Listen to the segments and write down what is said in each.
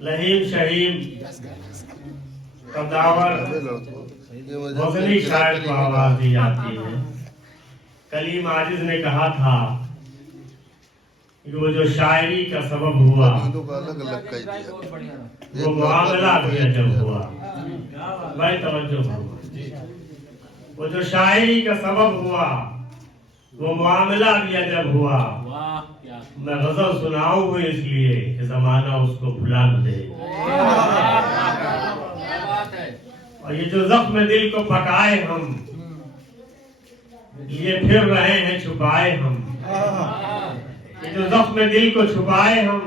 लहीम शहीम कद्दावर वज़नी शायर को आवाज दी जाती है। कलीम आजिज ने कहा था कि वो जो शायरी का सबब हुआ वो मुआमला भी अजब हुआ। भाई तवज्जो करो, वो जो शायरी का सबब हुआ वो मुआमला भी अजब हुआ। मैं गजल सुनाऊं वो इसलिए कि जमाना उसको भुला न दे। और ये जो जख्म दिल को पकाए हम, ये फिर रहे हैं छुपाए हम। ये जो जख्म दिल को छुपाए हम,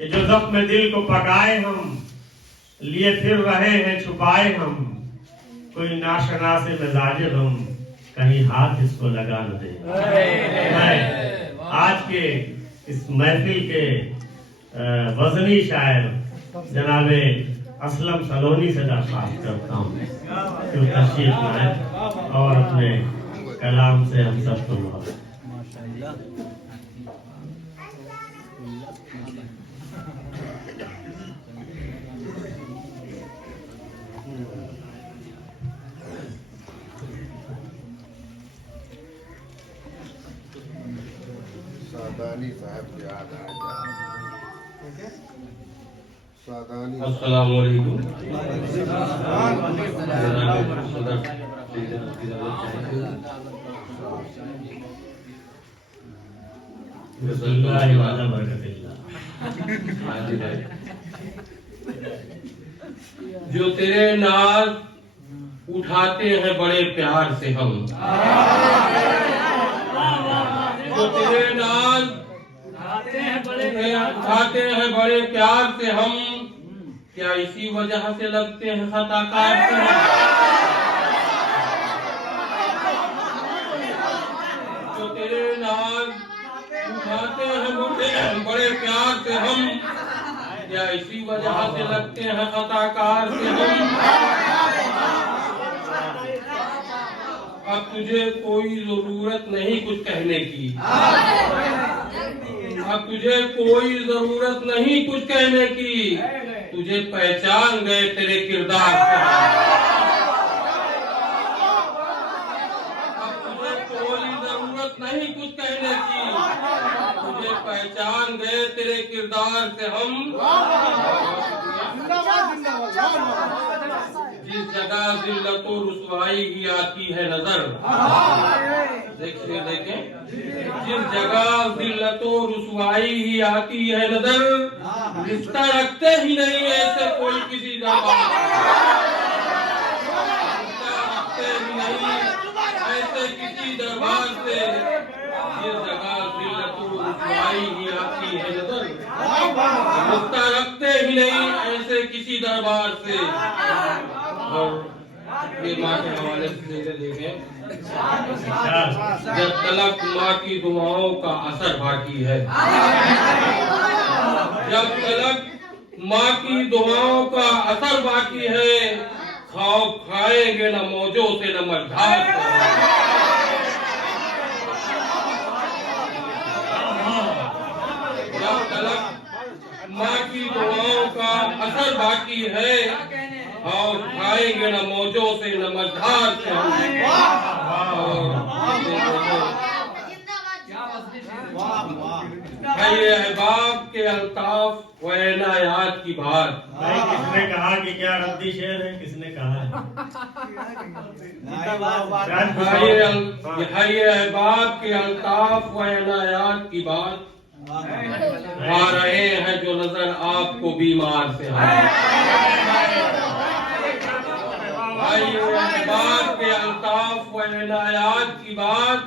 ये जो जख्म दिल को पकाए हम, लिए फिर रहे हैं छुपाए हम। कोई नाशना से मिजाज हम, कहीं हाथ इसको लगा न दे। मैं आज के इस महफिल के वज़नी शायर जनाबे असलम सलोनी से दरख्वास्त करता हूँ कि वो तशरीफ लाए और अपने कलाम से हम सबको मुहब्बत। सादानी साहब के याद आ जाए। अस्सलाम वालेकुम। जो तेरे नाज उठाते हैं बड़े प्यार से हम, जो तेरे नाज उठाते हैं बड़े प्यार से हम, क्या इसी वजह से लगते हैं खताकार से हम? जो तेरे नाज उठाते हैं बड़े प्यार से हम, क्या इसी वजह से लगते हैं खताकार से हम? अब तुझे कोई जरूरत नहीं कुछ कहने की, अब तुझे कोई जरूरत नहीं कुछ कहने की, तुझे पहचान गए तेरे किरदार से। अब तुझे कोई जरूरत नहीं कुछ कहने की, तुझे पहचान गए तेरे किरदार से हम। जिस जगह जिल्लत और रुसवाई ही आती है नजर, देखें, जिस जगह जिल्लत और रुसवाई ही आती है नजर, रिश्ता रखते ही नहीं ऐसे कोई किसी दरबार, रिश्ता रखते ही नहीं ऐसे किसी दरबार से। जिस जगह जिल्लत और रुसवाई ही आती है नजर, रिश्ता रखते ही नहीं ऐसे किसी दरबार से। और ये माँ के हवाले से देखें, जब तलक माँ की दुआओं का असर बाकी है, जब तलक माँ की दुआओं का असर बाकी है, खाओ खाएंगे न मौजों से न मझधार से। जब तलक माँ की दुआओं का असर बाकी है, और खाएंगे न मौजों से न मझधार से। है ये अहबाब के अल्ताफ व इनायात की बात। भाई किसने कहा कि क्या रद्दी शेर है? किसने कहा है? है ये अहबाब के अल्ताफ व इनायात की बात। आ रहे हैं जो नजर आपको बीमार से बात के अल्ताफ व इनायात की बात।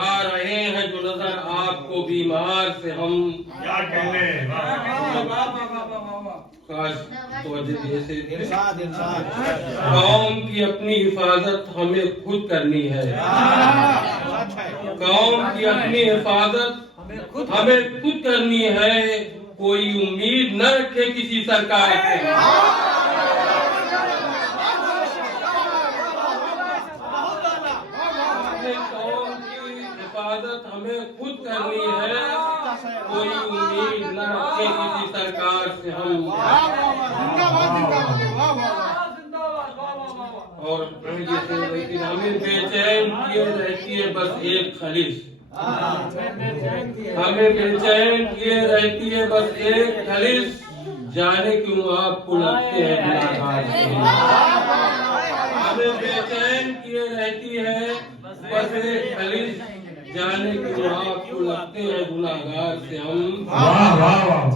आ रहे हैं जो नजर आपको बीमार से हम। क्या कहने? काश तो कौम की अपनी हिफाजत हमें खुद करनी है, कौम की अपनी हिफाजत हमें खुद करनी है। कोई उम्मीद न रखे किसी सरकार से, कौम की हिफाजत हमें खुद करनी है। कोई उम्मीद न रखे किसी सरकार सरकार से हम और लेकिन हमें बेचैन किए रहती है बस एक खलिश, हमें बेचैन किए रहती है बस एक खलिश, जाने क्यों आपको लगते हैं गुनाहगार से हम। हमें बेचैन किए रहती है बस एक खलिश, जाने क्यों आपको लगते हैं गुनाहगार से हम। वाह वाह वाह।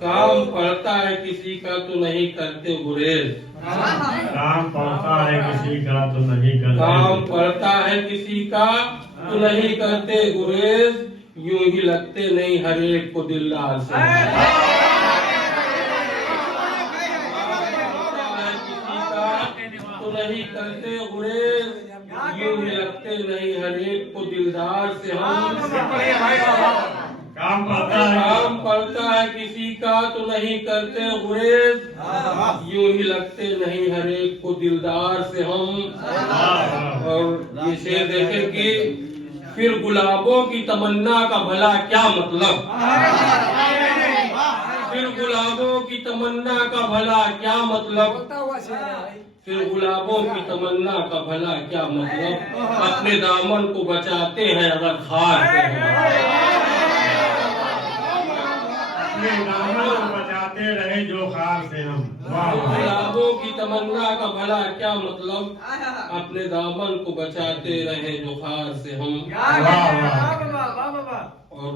काम पड़ता है किसी का तो नहीं करते गुरेज, काम पड़ता है किसी का तो नहीं करते, काम पड़ता है किसी का तो नहीं करते गुरेज, यूं ही लगते नहीं हर एक को दिलदार से। तो नहीं करते गुरेज, यूं ही लगते नहीं हर एक को दिलदार से हम। काम पड़ता है, काम पड़ता है किसी का तो नहीं करते गुरेज, यूं ही लगते नहीं हर एक को दिलदार से हम। और इसे देखे कि फिर गुलाबों की तमन्ना का भला क्या मतलब, फिर गुलाबों की तमन्ना का भला क्या मतलब, फिर गुलाबों की तमन्ना का भला क्या मतलब, अपने दामन को बचाते हैं अगर खार से हम। अपने दामन को बचाते रहे जो खार से हम। वाह वाह। गुलाबों की तमन्ना का भला क्या मतलब, अपने दामन को बचाते रहे जो खार से हम। और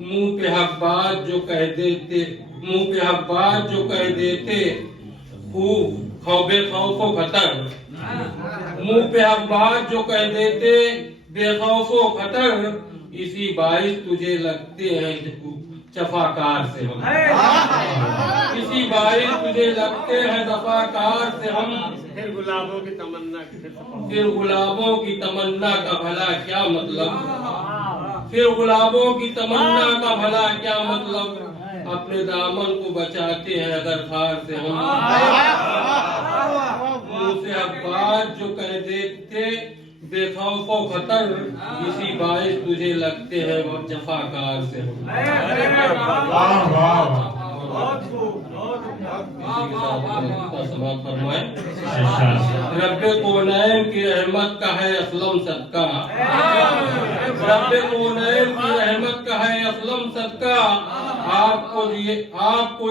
मुंह पे हक बात जो कह देते, मुंह पे हक बात जो कह देते, खूब खौबे खौफो खतर, मुंह पे हक बात जो कह देते बेखौफो खतर, इसी बाइस तुझे लगते हैं चफाकार से हम। इसी बाइस तुझे लगते हैं दफाकार से हम। फिर गुलाबों की तमन्ना, फिर गुलाबों की तमन्ना का भला क्या मतलब, फिर गुलाबों की तमन्ना का भला क्या मतलब, अपने दामन को बचाते हैं अगर खार से हम। मुंह से अखबार जो कह देते बेखौफो खतर, इसी बाइस तुझे लगते हैं वो जफाकार से हम। वाह वाह। फरमाए अच्छा, रब्बे कोनैन की रहमत का है असलम सदका, रब्बे कोनैन की रहमत का है असलम सदका, आपको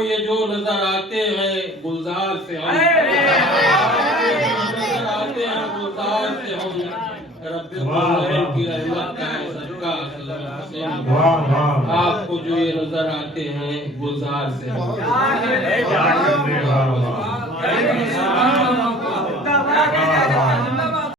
ये जो नजर आते हैं गुलजार से हम, नजर आते हैं गुलजार से हम। रब्बे कोनैन की रहमत का है सदका असलम, वाह वाह। आपको जो ये नजर आते हैं गुलजार से हम।